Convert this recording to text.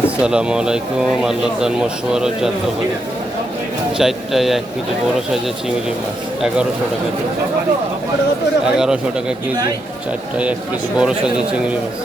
আসসালামু আলাইকুম। আল্লাহদান মশওয়ার যাত্রাবাড়ি 4টায় 1 কেজি বড় সাইজের চিংড়ি মাছ 1100 টাকা কেজি। 1100 টাকা কেজি 4টায় 1 কেজি বড় সাইজের চিংড়ি মাছ।